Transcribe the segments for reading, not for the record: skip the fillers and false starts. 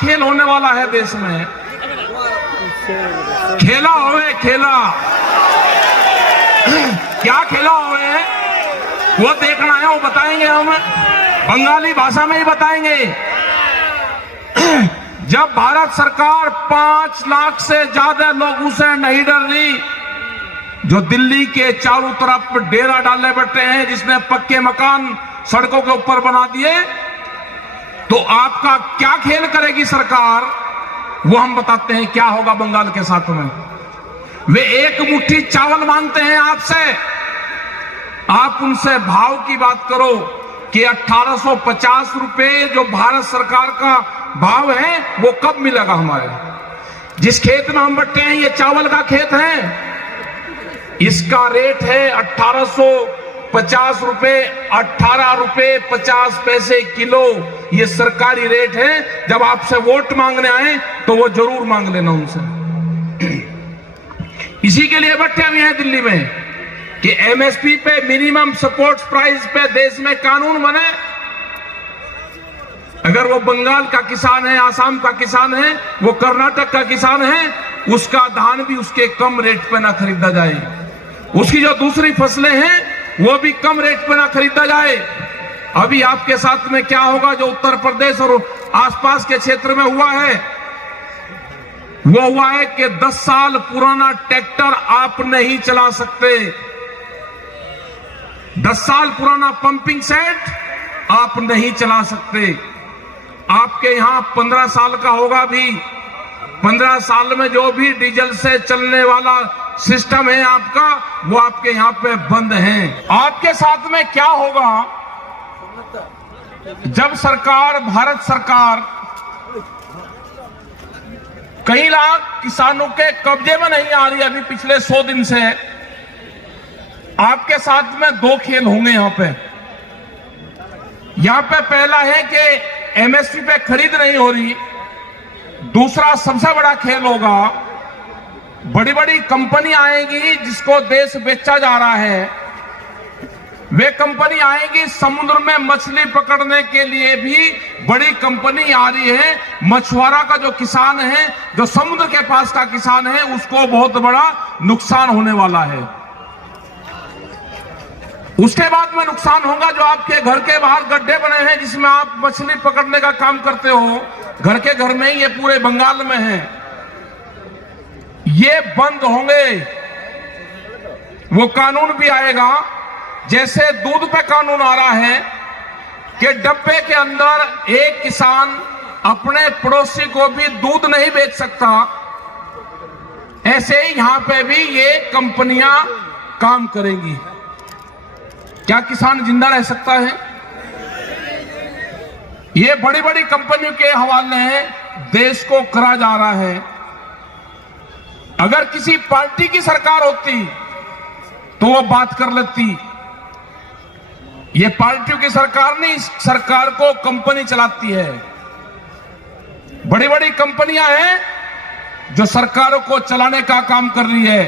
खेल होने वाला है देश में, खेला होवे खेला, क्या खेला होवे वो देखना है, वो बताएंगे हम, बंगाली भाषा में ही बताएंगे। जब भारत सरकार 5 लाख से ज्यादा लोगों से नहीं डर रही, जो दिल्ली के चारों तरफ डेरा डालने बैठे हैं, जिसने पक्के मकान सड़कों के ऊपर बना दिए, तो आपका क्या खेल करेगी सरकार, वो हम बताते हैं क्या होगा बंगाल के साथ में। वे एक मुट्ठी चावल मांगते हैं आपसे, आप उनसे भाव की बात करो कि 1850 रुपए जो भारत सरकार का भाव है वो कब मिलेगा हमारे। जिस खेत में हम बैठे हैं ये चावल का खेत है, इसका रेट है 1850 रुपए, 18 रुपए 50 पैसे किलो, ये सरकारी रेट है। जब आपसे वोट मांगने आए तो वो जरूर मांग लेना उनसे। इसी के लिए बैठे हुए हैं दिल्ली में कि एमएसपी पे, मिनिमम सपोर्ट प्राइस पे देश में कानून बने। अगर वो बंगाल का किसान है, आसाम का किसान है, वो कर्नाटक का किसान है, उसका धान भी उसके कम रेट पे ना खरीदा जाए, उसकी जो दूसरी फसलें हैं वो भी कम रेट पे ना खरीदा जाए। अभी आपके साथ में क्या होगा, जो उत्तर प्रदेश और आसपास के क्षेत्र में हुआ है, वो हुआ है कि 10 साल पुराना ट्रैक्टर आप नहीं चला सकते, 10 साल पुराना पंपिंग सेट आप नहीं चला सकते। आपके यहां 15 साल का होगा भी, 15 साल में जो भी डीजल से चलने वाला सिस्टम है आपका, वो आपके यहां पे बंद है। आपके साथ में क्या होगा जब सरकार, भारत सरकार कई लाख किसानों के कब्जे में नहीं आ रही, अभी पिछले 100 दिन से आपके साथ में 2 खेल होंगे यहां पे पहला है कि एमएसपी पे खरीद नहीं हो रही, दूसरा सबसे बड़ा खेल होगा, बड़ी बड़ी कंपनी आएगी जिसको देश बेचा जा रहा है, वे कंपनी आएगी समुद्र में मछली पकड़ने के लिए भी बड़ी कंपनी आ रही है। मछुआरा का जो किसान है, जो समुद्र के पास का किसान है, उसको बहुत बड़ा नुकसान होने वाला है। उसके बाद में नुकसान होगा जो आपके घर के बाहर गड्ढे बने हैं जिसमें आप मछली पकड़ने का काम करते हो, घर के घर में ही, ये पूरे बंगाल में है, ये बंद होंगे। वो कानून भी आएगा, जैसे दूध पे कानून आ रहा है कि डब्बे के अंदर एक किसान अपने पड़ोसी को भी दूध नहीं बेच सकता, ऐसे ही यहां पे भी ये कंपनियां काम करेंगी। क्या किसान जिंदा रह सकता है? ये बड़ी बड़ी कंपनियों के हवाले देश को करा जा रहा है। अगर किसी पार्टी की सरकार होती तो वो बात कर लेती, ये पार्टियों की सरकार नहीं, सरकार को कंपनी चलाती है। बड़ी बड़ी कंपनियां हैं जो सरकारों को चलाने का काम कर रही है।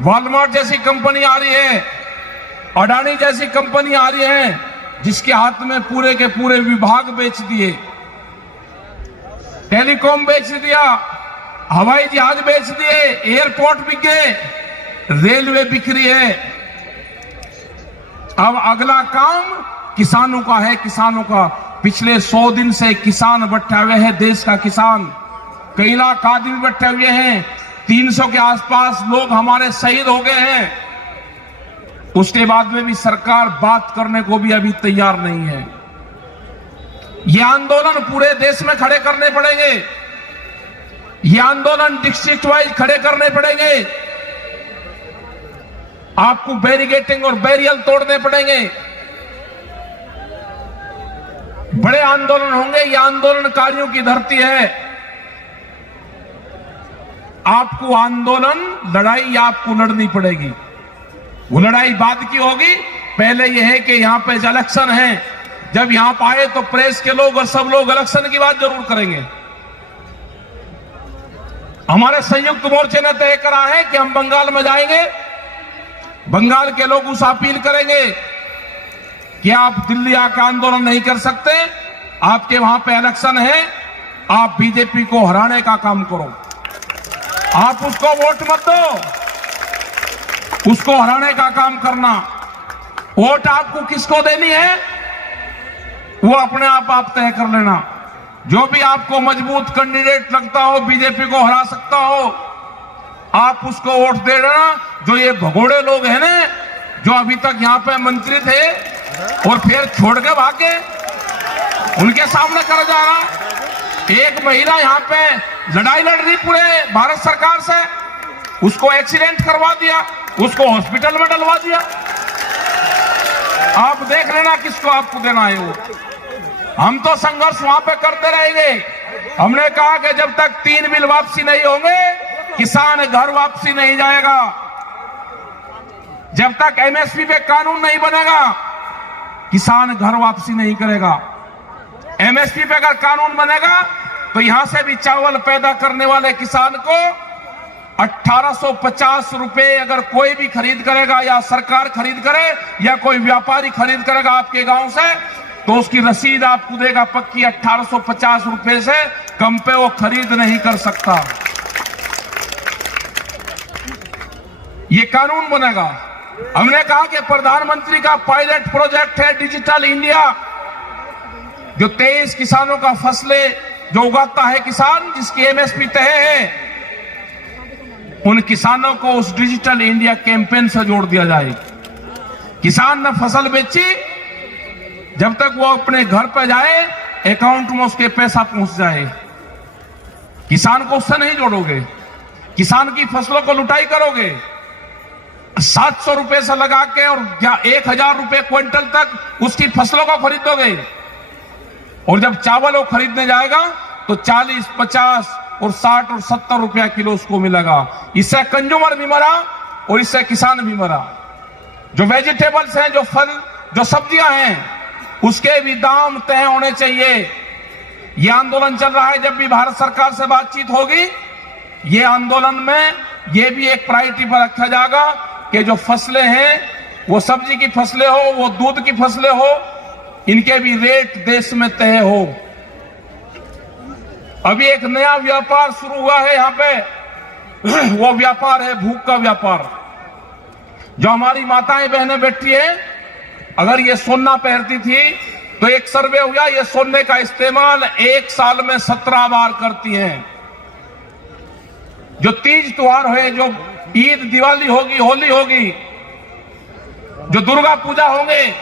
वॉलमार्ट जैसी कंपनी आ रही है, अडानी जैसी कंपनी आ रही है, जिसके हाथ में पूरे के पूरे विभाग बेच दिए, टेलीकॉम बेच दिया, हवाई जहाज बेच दिए, एयरपोर्ट बिक गए, रेलवे बिक रही है। अब अगला काम किसानों का है, किसानों का। पिछले 100 दिन से किसान बैठे हुए हैं, देश का किसान, कई लाख आदमी बैठे हुए हैं, 300 के आसपास लोग हमारे शहीद हो गए हैं। उसके बाद में भी सरकार बात करने को भी अभी तैयार नहीं है। ये आंदोलन पूरे देश में खड़े करने पड़ेंगे, ये आंदोलन डिस्ट्रिक्ट वाइज खड़े करने पड़ेंगे। आपको बैरिकेडिंग और बैरियल तोड़ने पड़ेंगे, बड़े आंदोलन होंगे। ये आंदोलनकारियों की धरती है। आपको आंदोलन, लड़ाई आपको लड़नी पड़ेगी। वो लड़ाई बाद की होगी, पहले यह है कि यहां पे इलेक्शन है, जब यहां पर आए तो प्रेस के लोग और सब लोग इलेक्शन की बात जरूर करेंगे। हमारे संयुक्त मोर्चे ने तय करा है कि हम बंगाल में जाएंगे, बंगाल के लोग उस अपील करेंगे कि आप दिल्ली आकर आंदोलन नहीं कर सकते, आपके वहां पे इलेक्शन है, आप बीजेपी को हराने का काम करो। आप उसको वोट मत दो, उसको हराने का काम करना। वोट आपको किसको देनी है वो अपने आप तय कर लेना। जो भी आपको मजबूत कैंडिडेट लगता हो, बीजेपी को हरा सकता हो, आप उसको वोट दे देना। जो ये भगोड़े लोग हैं ना, जो अभी तक यहां पे मंत्री थे और फिर छोड़ के भागे, उनके सामने कर जा रहा। एक महिला यहां पे लड़ाई लड़ रही पूरे भारत सरकार से, उसको एक्सीडेंट करवा दिया, उसको हॉस्पिटल में डलवा दिया। आप देख लेना किसको आपको देना है वो। हम तो संघर्ष वहां पे करते रहेंगे। हमने कहा कि जब तक 3 बिल वापसी नहीं होंगे, किसान घर वापसी नहीं जाएगा। जब तक एमएसपी पे कानून नहीं बनेगा, किसान घर वापसी नहीं करेगा। एमएसपी पे अगर कानून बनेगा तो यहां से भी चावल पैदा करने वाले किसान को 1850 रुपए अगर कोई भी खरीद करेगा, या सरकार खरीद करे या कोई व्यापारी खरीद करेगा आपके गांव से, तो उसकी रसीद आपको देगा पक्की 1850 रुपए से कम पे वो खरीद नहीं कर सकता। ये कानून बनेगा। हमने कहा कि प्रधानमंत्री का पायलट प्रोजेक्ट है डिजिटल इंडिया, जो 23 किसानों का फसलें जो उगाता है किसान, जिसकी एमएसपी तय है, उन किसानों को उस डिजिटल इंडिया कैंपेन से जोड़ दिया जाए। किसान ने फसल बेची, जब तक वो अपने घर पे जाए अकाउंट में उसके पैसा पहुंच जाए। किसान को उससे नहीं जोड़ोगे, किसान की फसलों को लुटाई करोगे। 700 रुपए से लगा के और 1000 रुपए क्विंटल तक उसकी फसलों को खरीदोगे, और जब चावल वो खरीदने जाएगा तो 40, 50 और 60 और 70 रुपया किलो उसको मिलेगा। इससे कंज्यूमर भी मरा और इससे किसान भी मरा। जो वेजिटेबल्स हैं, जो फल, जो सब्जियां हैं, उसके भी दाम तय होने चाहिए। ये आंदोलन चल रहा है। जब भी भारत सरकार से बातचीत होगी, ये आंदोलन में ये भी एक प्रायोरिटी पर रखा जाएगा कि जो फसलें हैं, वो सब्जी की फसलें हो, वो दूध की फसलें हो, इनके भी रेट देश में तय हो। अभी एक नया व्यापार शुरू हुआ है यहां पे, वो व्यापार है भूख का व्यापार। जो हमारी माताएं बहनें बैठी है, अगर ये सोना पहनती थी तो एक सर्वे हुआ, ये सोने का इस्तेमाल एक साल में 17 बार करती हैं। जो तीज त्योहार है, जो ईद, दिवाली होगी, होली होगी, जो दुर्गा पूजा होंगे,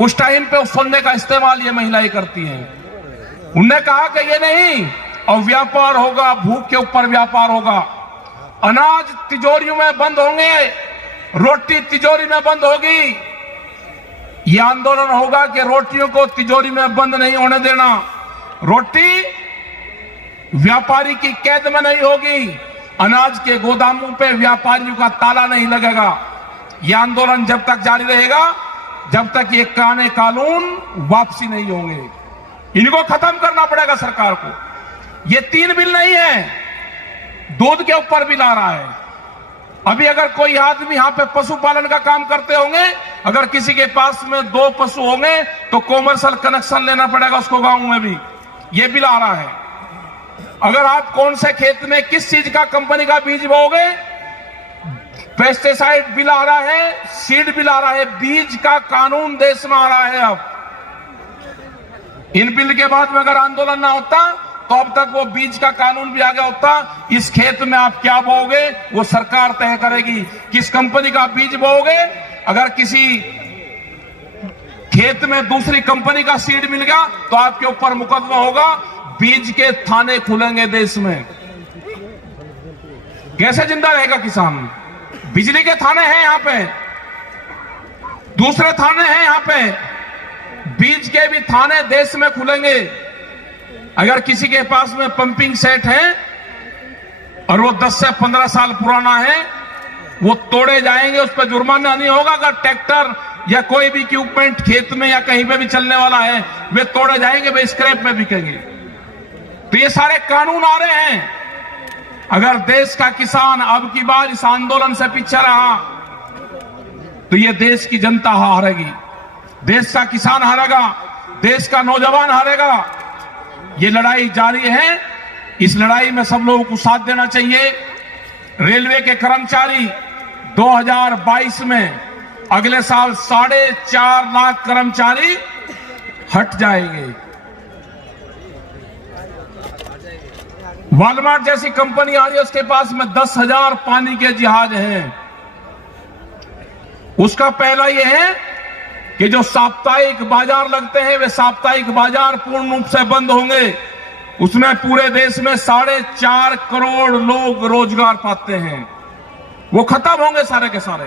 उस टाइम पे उस सोने का इस्तेमाल ये महिलाएं करती हैं। उनने कहा कि ये नहीं, और व्यापार होगा, भूख के ऊपर व्यापार होगा। अनाज तिजोरियों में बंद होंगे, रोटी तिजोरी में बंद होगी। ये आंदोलन होगा कि रोटियों को तिजोरी में बंद नहीं होने देना। रोटी व्यापारी की कैद में नहीं होगी। अनाज के गोदामों पे व्यापारियों का ताला नहीं लगेगा। यह आंदोलन जब तक जारी रहेगा, जब तक ये कानून वापसी नहीं होंगे। इनको खत्म करना पड़ेगा सरकार को। ये 3 बिल नहीं है, दूध के ऊपर बिल आ रहा है। अभी अगर कोई आदमी यहाँ पे पशुपालन का काम करते होंगे, अगर किसी के पास में 2 पशु होंगे तो कॉमर्शियल कनेक्शन लेना पड़ेगा उसको गांव में भी। ये बिल आ रहा है। अगर आप कौन से खेत में किस चीज का कंपनी का बीज बोओगे, पेस्टिसाइड बिल आ रहा है, सीड बिल आ रहा है, बीज का कानून देश में आ रहा है। अब इन बिल के बाद में अगर आंदोलन ना होता तो अब तक वो बीज का कानून भी आ गया होता। इस खेत में आप क्या बोओगे वो सरकार तय करेगी। किस कंपनी का बीज बोओगे, अगर किसी खेत में दूसरी कंपनी का सीड मिल गया तो आपके ऊपर मुकदमा होगा। बीज के थाने खुलेंगे देश में। कैसे जिंदा रहेगा किसान? बिजली के थाने हैं यहां पे, दूसरे थाने हैं यहां पे, बीज के भी थाने देश में खुलेंगे। अगर किसी के पास में पंपिंग सेट है और वो 10 से 15 साल पुराना है, वो तोड़े जाएंगे, उस पर जुर्माना नहीं होगा। अगर ट्रैक्टर या कोई भी इक्विपमेंट खेत में या कहीं पे भी चलने वाला है, वे तोड़े जाएंगे, वे स्क्रैप में बिकेंगे। तो ये सारे कानून आ रहे हैं। अगर देश का किसान अब की बार इस आंदोलन से पीछे रहा तो ये देश की जनता हारेगी, देश का किसान हारेगा, देश का नौजवान हारेगा। ये लड़ाई जारी है। इस लड़ाई में सब लोगों को साथ देना चाहिए। रेलवे के कर्मचारी 2022 में अगले साल 4.5 लाख कर्मचारी हट जाएंगे। वॉलमार्ट जैसी कंपनी आ रही है, उसके पास में 10,000 पानी के जहाज हैं। उसका पहला यह है कि जो साप्ताहिक बाजार लगते हैं वे साप्ताहिक बाजार पूर्ण रूप से बंद होंगे। उसमें पूरे देश में 4.5 करोड़ लोग रोजगार पाते हैं, वो खत्म होंगे सारे के सारे।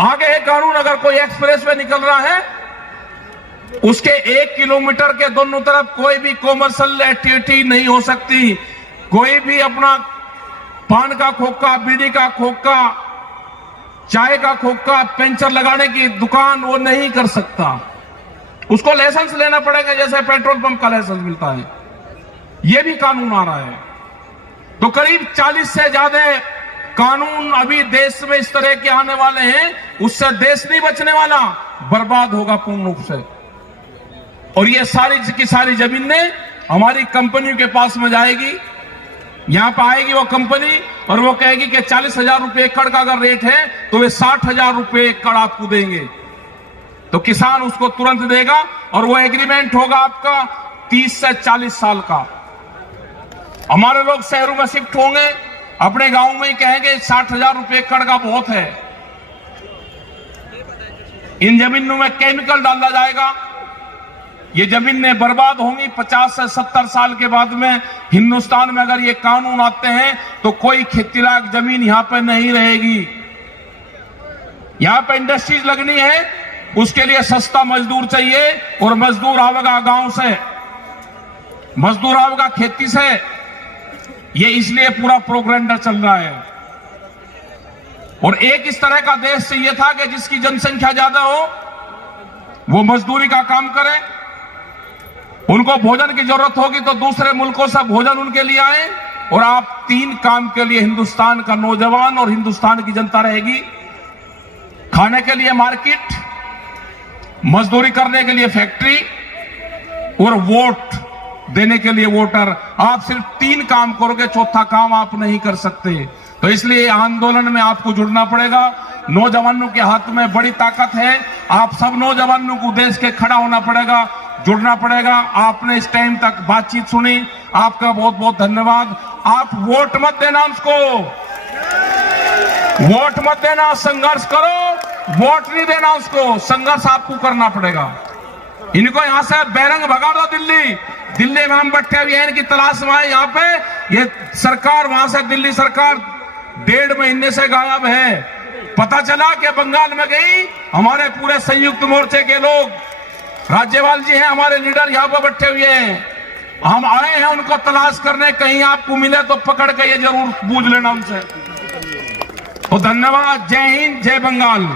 आगे है कानून, अगर कोई एक्सप्रेस वे निकल रहा है उसके 1 किलोमीटर के दोनों तरफ कोई भी कॉमर्शियल एक्टिविटी नहीं हो सकती। कोई भी अपना पान का खोखा, बीड़ी का खोखा, चाय का खोखा, पंचर लगाने की दुकान वो नहीं कर सकता। उसको लाइसेंस लेना पड़ेगा, जैसे पेट्रोल पंप का लाइसेंस मिलता है। ये भी कानून आ रहा है। तो करीब 40 से ज्यादा कानून अभी देश में इस तरह के आने वाले हैं। उससे देश नहीं बचने वाला, बर्बाद होगा पूर्ण रूप से। और ये सारी की सारी जमीनें हमारी कंपनियों के पास में जाएगी। यहां पर आएगी वो कंपनी और वो कहेगी कि 40,000 रुपए एकड़ का अगर रेट है तो वे 60,000 रुपए एकड़ आपको देंगे। तो किसान उसको तुरंत देगा और वो एग्रीमेंट होगा आपका 30 से 40 साल का। हमारे लोग शहरों में शिफ्ट होंगे, अपने गांव में ही कहेंगे 60,000 रुपए एकड़ का बहुत है। इन जमीनों में केमिकल डाला जाएगा, ये जमीनें बर्बाद होंगी। 50 से 70 साल के बाद में हिंदुस्तान में अगर ये कानून आते हैं तो कोई खेती लायक जमीन यहां पर नहीं रहेगी। यहां पर इंडस्ट्रीज लगनी है, उसके लिए सस्ता मजदूर चाहिए और मजदूर आवेगा गांव से, मजदूर आवेगा खेती से। ये इसलिए पूरा प्रोग्राम चल रहा है। और एक इस तरह का देश चाहिए था कि जिसकी जनसंख्या ज्यादा हो, वो मजदूरी का काम करे। उनको भोजन की जरूरत होगी तो दूसरे मुल्कों से भोजन उनके लिए आए। और आप 3 काम के लिए हिंदुस्तान का नौजवान और हिंदुस्तान की जनता रहेगी। खाने के लिए मार्केट, मजदूरी करने के लिए फैक्ट्री और वोट देने के लिए वोटर। आप सिर्फ 3 काम करोगे, चौथा काम आप नहीं कर सकते। तो इसलिए आंदोलन में आपको जुड़ना पड़ेगा। नौजवानों के हाथ में बड़ी ताकत है। आप सब नौजवानों को देश के खड़ा होना पड़ेगा, जुड़ना पड़ेगा। आपने इस टाइम तक बातचीत सुनी, आपका बहुत बहुत धन्यवाद। आप वोट मत देना, उसको वोट मत देना, संघर्ष करो। वोट नहीं देना उसको, संघर्ष आपको करना पड़ेगा। इनको यहां से बैरंग भगा दो। दिल्ली में हम बैठे हुए हैं, इनकी तलाश में है। यहाँ पे ये सरकार, वहां से दिल्ली सरकार 1.5 महीने से गायब है। पता चला कि बंगाल में गई। हमारे पूरे संयुक्त मोर्चे के लोग, राज्यपाल जी हैं, हमारे लीडर यहाँ पर बैठे हुए हैं। हम आए हैं उनको तलाश करने, कहीं आपको मिले तो पकड़ के ये जरूर पूछ लेना उनसे। तो धन्यवाद। जय हिंद, जय बंगाल।